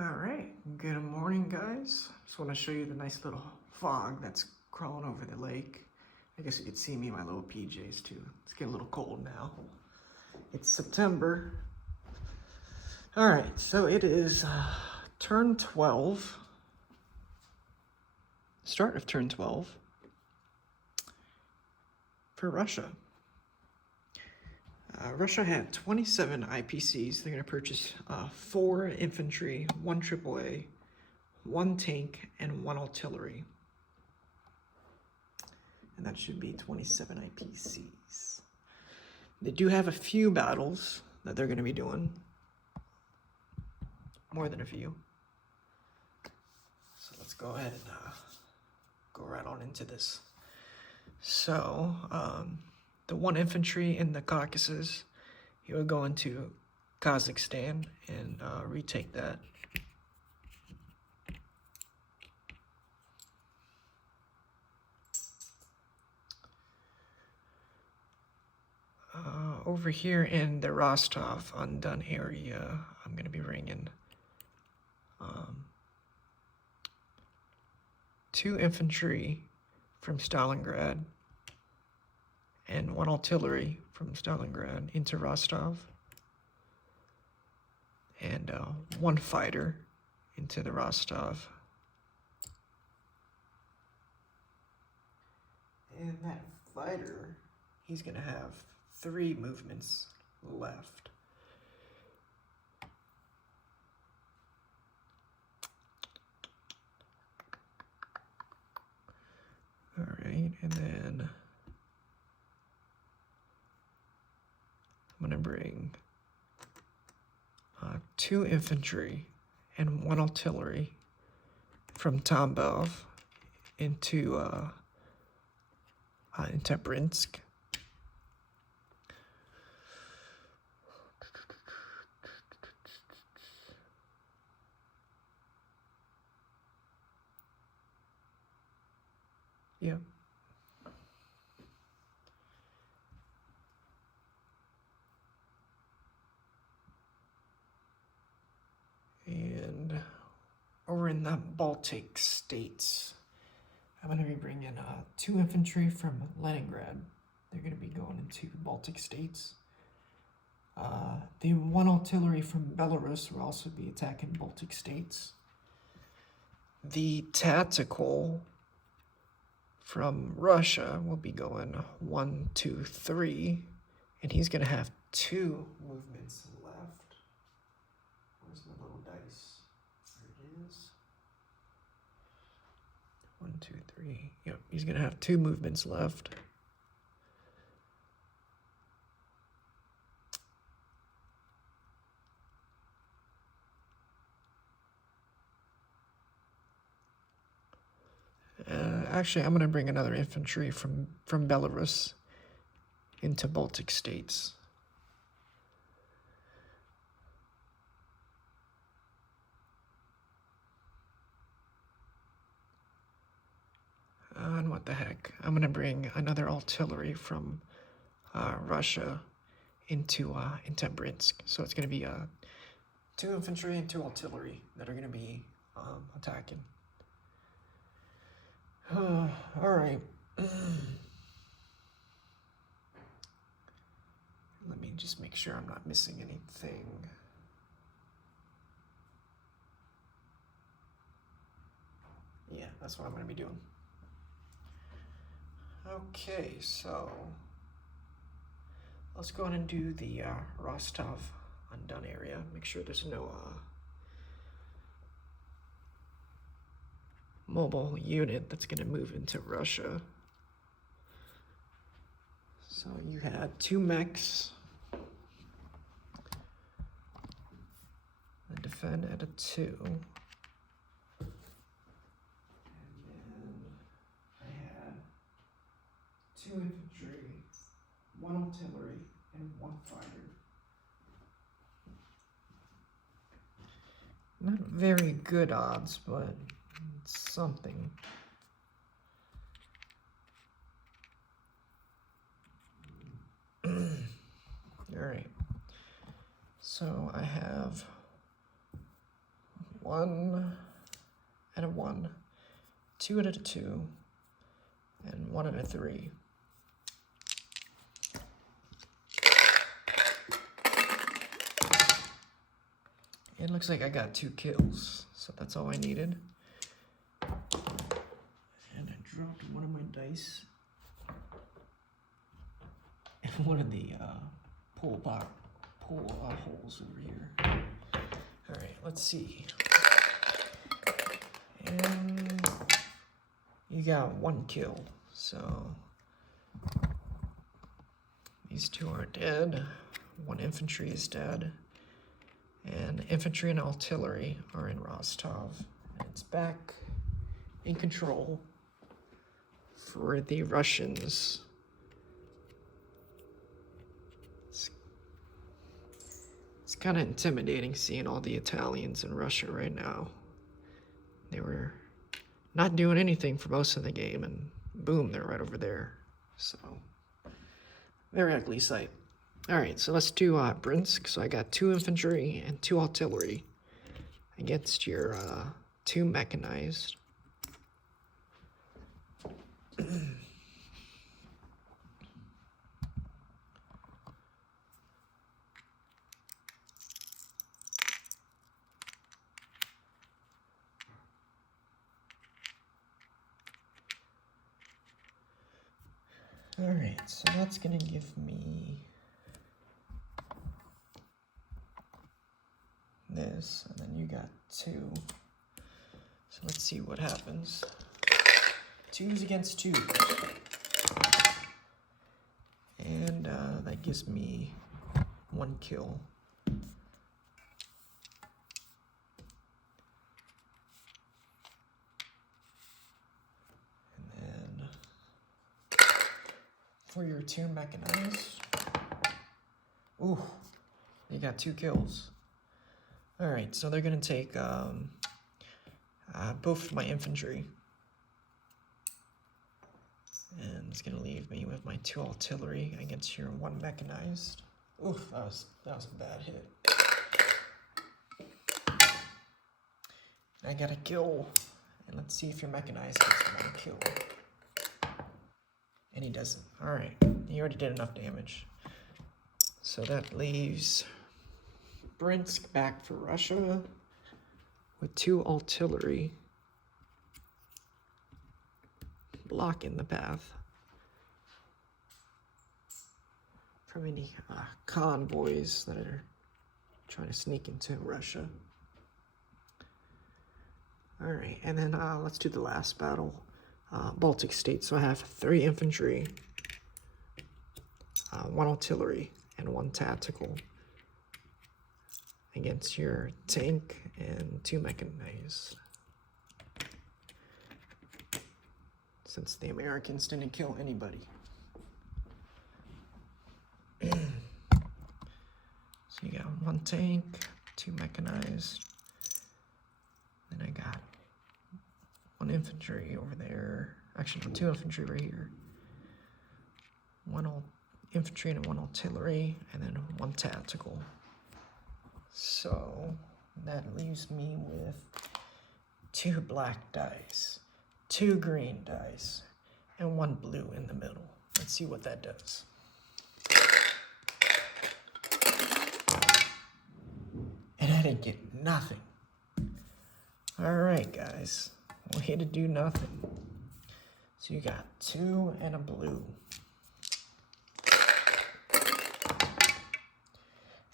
All right, good morning, guys. Just want to show you the nice little fog that's crawling over the lake. I guess you could see me in my little PJs too. It's getting a little cold now. It's September. All right, so it is turn 12, start of turn 12 for Russia. Russia had 27 IPCs. They're going to purchase 4 infantry, 1 AAA, 1 tank, and 1 artillery. And that should be 27 IPCs. They do have a few battles that they're going to be doing. More than a few. So let's go ahead and go right on into this. So, the 1 infantry in the Caucasus, he would go into Kazakhstan and retake that. Over here in the Rostov-on-Don area, I'm going to be bringing 2 infantry from Stalingrad and 1 artillery from Stalingrad into Rostov, and 1 fighter into the Rostov. And that fighter, he's going to have 3 movements left. All right, and then I'm going to bring 2 infantry and 1 artillery from Tambov into Bryansk. Yeah. And over in the Baltic states, I'm going to be bringing 2 infantry from Leningrad. They're going to be going into the Baltic states. The 1 artillery from Belarus will also be attacking Baltic states. The tactical from Russia will be going 1, 2, 3, and he's going to have 2 movements left. Where's my little dice? There it is. 1, 2, 3. Yep, he's going to have 2 movements left. Actually, I'm going to bring another infantry from Belarus into Baltic states. And what the heck? I'm going to bring another artillery from Russia into Bryansk. So it's going to be 2 infantry and 2 artillery that are going to be attacking. All right. Let me just make sure I'm not missing anything. Yeah, that's what I'm going to be doing. Okay, so let's go ahead and do the Rostov-on-Don area. Make sure there's no mobile unit that's going to move into Russia. So you had 2 mechs that defend at a 2. And then I had 2 infantry, 1 artillery, and 1 fighter. Not very good odds, but it's something. All right. So I have 1 and a 1, 2 and a 2, and 1 and a 3. It looks like I got 2 kills, so that's all I needed. And I dropped one of my dice in one of the pull holes over here. All right, let's see. And you got 1 kill, so these 2 are dead. 1 infantry is dead. And infantry and artillery are in Rostov. And it's back in control for the Russians. It's kind of intimidating seeing all the Italians in Russia right now. They were not doing anything for most of the game, and boom, they're right over there. So, very ugly sight. All right, so let's do Brinsk. So I got 2 infantry and 2 artillery against your 2 mechanized. All right, so that's gonna give me this, and then you got 2. So let's see what happens. 2s against 2. And that gives me 1 kill. And then for your 2 mechanized, ooh, you got 2 kills. All right, so they're gonna take both my infantry, and it's gonna leave me with my 2 artillery against your 1 mechanized. Oof, that was a bad hit. I got a kill, and let's see if your mechanized gets 1 kill. And he doesn't. All right, he already did enough damage. So that leaves Brinsk back for Russia with 2 artillery blocking the path from any convoys that are trying to sneak into Russia. All right, and then let's do the last battle, Baltic states. So I have 3 infantry, 1 artillery, and 1 tactical against your tank and 2 mechanized. Since the Americans didn't kill anybody. So you got 1 tank, 2 mechanized. Then I got 1 infantry over there. Actually, 2 infantry right here. 1 infantry and 1 artillery, and then 1 tactical. So that leaves me with 2 black dice, 2 green dice, and 1 blue in the middle. Let's see what that does. And I didn't get nothing. All right, guys, way to do nothing. So you got 2 and a blue.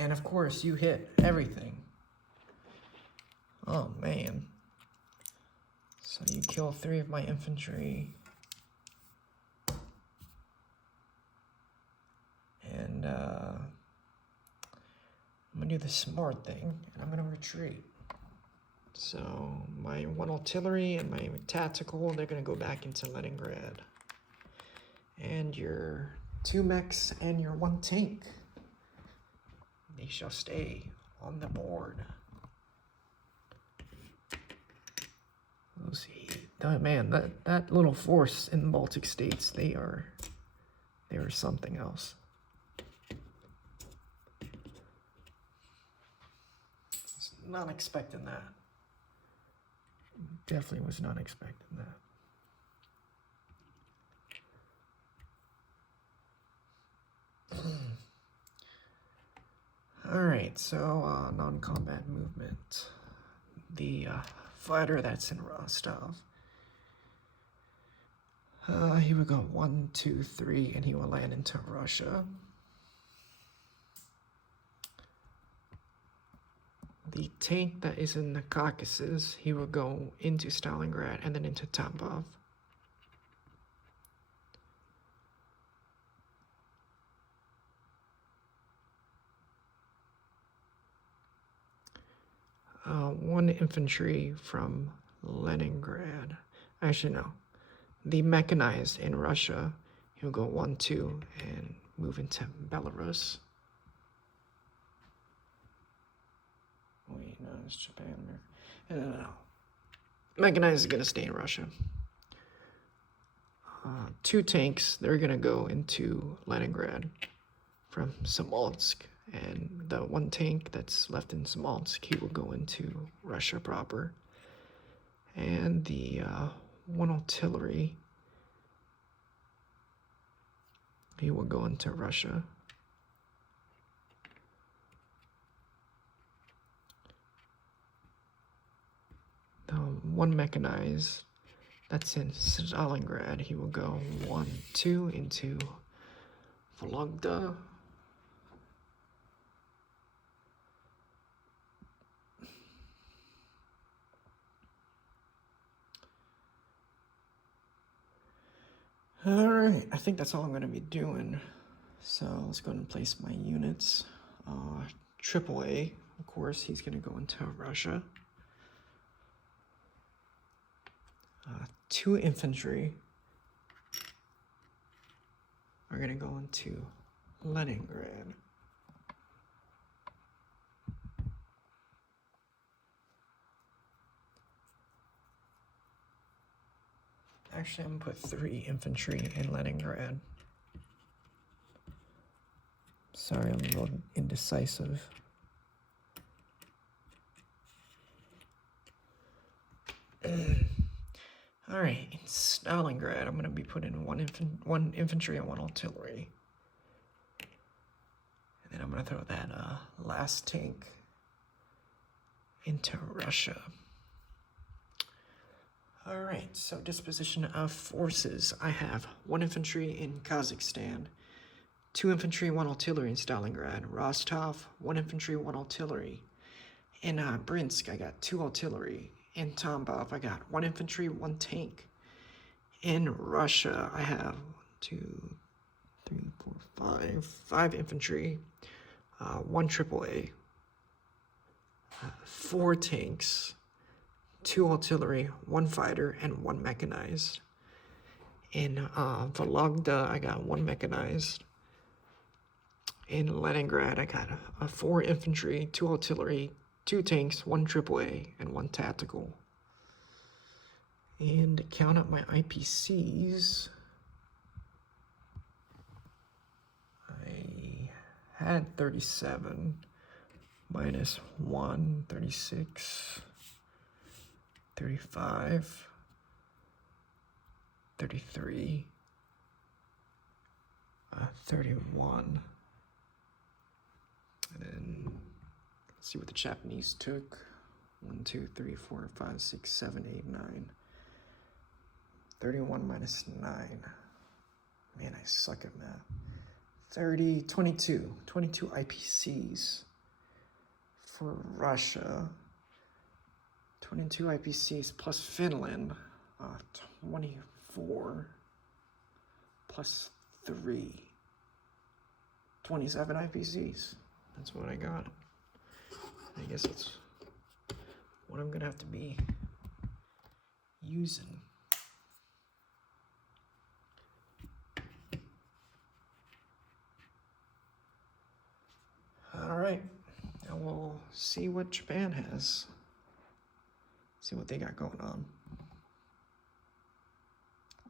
And of course, you hit everything. Oh, man. So you kill 3 of my infantry. And I'm gonna do the smart thing, and I'm gonna retreat. So my 1 artillery and my tactical, they're gonna go back into Leningrad. And your 2 mechs and your 1 tank, they shall stay on the board. We'll see. Oh, man, that little force in the Baltic states, they are something else. Was not expecting that. Definitely was not expecting that. Alright, so non-combat movement. The fighter that's in Rostov. He would go 1, 2, 3, and he will land into Russia. The tank that is in the Caucasus, he will go into Stalingrad and then into Tambov. One infantry from Leningrad. Actually, no. The mechanized in Russia, he'll go 1, 2, and move into Belarus. Wait, no, it's Japan. No. Mechanized is going to stay in Russia. 2 tanks, they're going to go into Leningrad from Smolensk. And the 1 tank that's left in Smolensk, he will go into Russia proper. And the 1 artillery, he will go into Russia. The 1 mechanized that's in Stalingrad, he will go 1, 2 into Vologda. Alright, I think that's all I'm going to be doing. So let's go ahead and place my units. AAA, of course, he's going to go into Russia. 2 infantry are going to go into Leningrad. Actually, I'm going to put 3 infantry in Leningrad. Sorry, I'm a little indecisive. Alright, in Stalingrad, I'm going to be putting 1 infantry and 1 artillery. And then I'm going to throw that last tank into Russia. Alright, so disposition of forces. I have 1 infantry in Kazakhstan, 2 infantry, 1 artillery in Stalingrad. Rostov, 1 infantry, 1 artillery. In Brinsk, I got 2 artillery. In Tambov, I got 1 infantry, 1 tank. In Russia, I have 5 infantry, 1 AAA, 4 tanks, 2 artillery, 1 fighter, and 1 mechanized. In Vologda, I got 1 mechanized. In Leningrad, I got 4 infantry, 2 artillery, 2 tanks, 1 AAA, and 1 tactical. And to count up my IPCs, I had 37 minus 1, 36, 35, 33, 31. And then let's see what the Japanese took. 1, 2, 3, 4, 5, 6, 7, 8, 9. 31 minus 9. Man, I suck at math. 22 IPCs for Russia. 22 IPCs plus Finland. 24 plus 3. 27 IPCs. That's what I got. I guess that's what I'm gonna have to be using. Alright, and we'll see what Japan has. See what they got going on.